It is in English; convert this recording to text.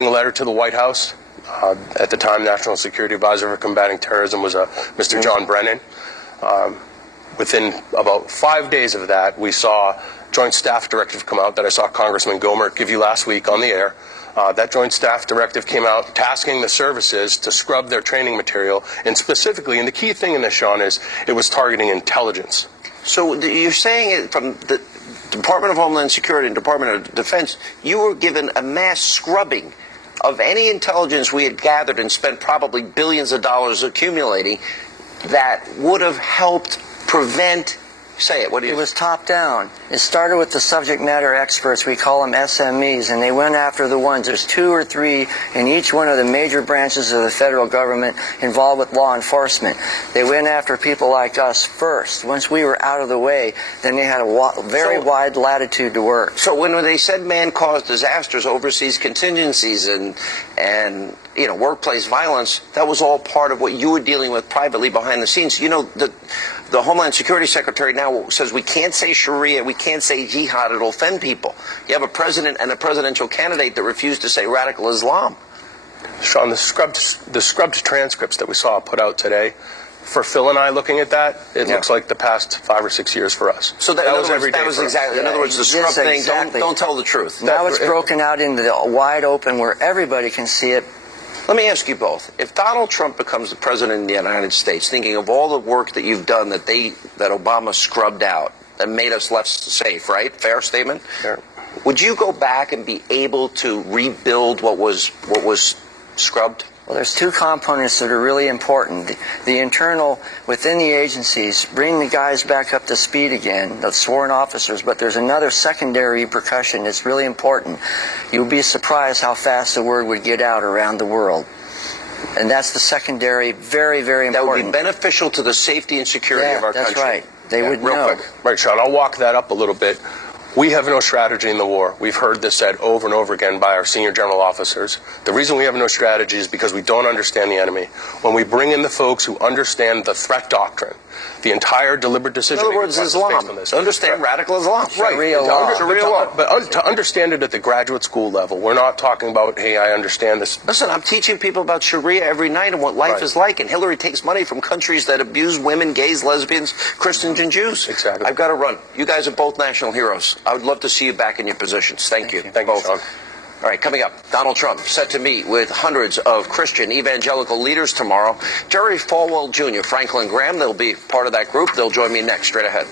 A letter to the White House. At the time, National Security Advisor for Combating Terrorism was Mr. John Brennan. Within about 5 days of that, we saw a Joint Staff Directive come out that I saw Congressman Gohmert give you last week on the air. That Joint Staff Directive came out tasking the services to scrub their training material, and specifically, and the key thing in this, Sean, is it was targeting intelligence. So you're saying it from the Department of Homeland Security and Department of Defense, you were given a mass scrubbing of any intelligence we had gathered and spent probably billions of dollars accumulating that would have helped prevent, say it, what do you... It was top down. It started with the subject matter experts, we call them SMEs, and they went after the ones. There's 2 or 3 in each one of the major branches of the federal government involved with law enforcement. They went after people like us first. Once we were out of the way, then they had a very wide latitude to work. So when they said man-caused disasters, overseas contingencies, and you know, workplace violence, that was all part of what you were dealing with privately behind the scenes. You know, the Homeland Security Secretary now says we can't say Sharia, we can't say jihad, it'll offend people. You have a president and a presidential candidate that refuse to say radical Islam. Sean, the scrubbed transcripts that we saw put out today, for Phil and I looking at that, it looks like the past 5 or 6 years for us. So that was every day. That was exactly. In other words, the scrub thing. Exactly. Don't tell the truth. Now it's broken out into the wide open where everybody can see it. Let me ask you both. If Donald Trump becomes the president of the United States, thinking of all the work that you've done that Obama scrubbed out and made us less safe, right? Fair statement? Sure. Would you go back and be able to rebuild what was scrubbed? Well, there's 2 components that are really important. The internal, within the agencies, bring the guys back up to speed again, the sworn officers, but there's another secondary repercussion that's really important. You'll be surprised how fast the word would get out around the world. And that's the secondary, very, very important. That would be beneficial to the safety and security of our country. That's right. They would know. Real quick. Right, Sean, I'll walk that up a little bit. We have no strategy in the war. We've heard this said over and over again by our senior general officers. The reason we have no strategy is because we don't understand the enemy. When we bring in the folks who understand the threat doctrine, the entire deliberate decision... In other words, Islam. Understand radical Islam. Right. Sharia law. But to understand it at the graduate school level, we're not talking about, hey, I understand this. Listen, I'm teaching people about Sharia every night and what life is like, and Hillary takes money from countries that abuse women, gays, lesbians, Christians, and Jews. Exactly. I've got to run. You guys are both national heroes. I would love to see you back in your positions. Thank you. Thank you, Sean. All right, coming up, Donald Trump set to meet with hundreds of Christian evangelical leaders tomorrow. Jerry Falwell Jr., Franklin Graham, they'll be part of that group. They'll join me next, straight ahead.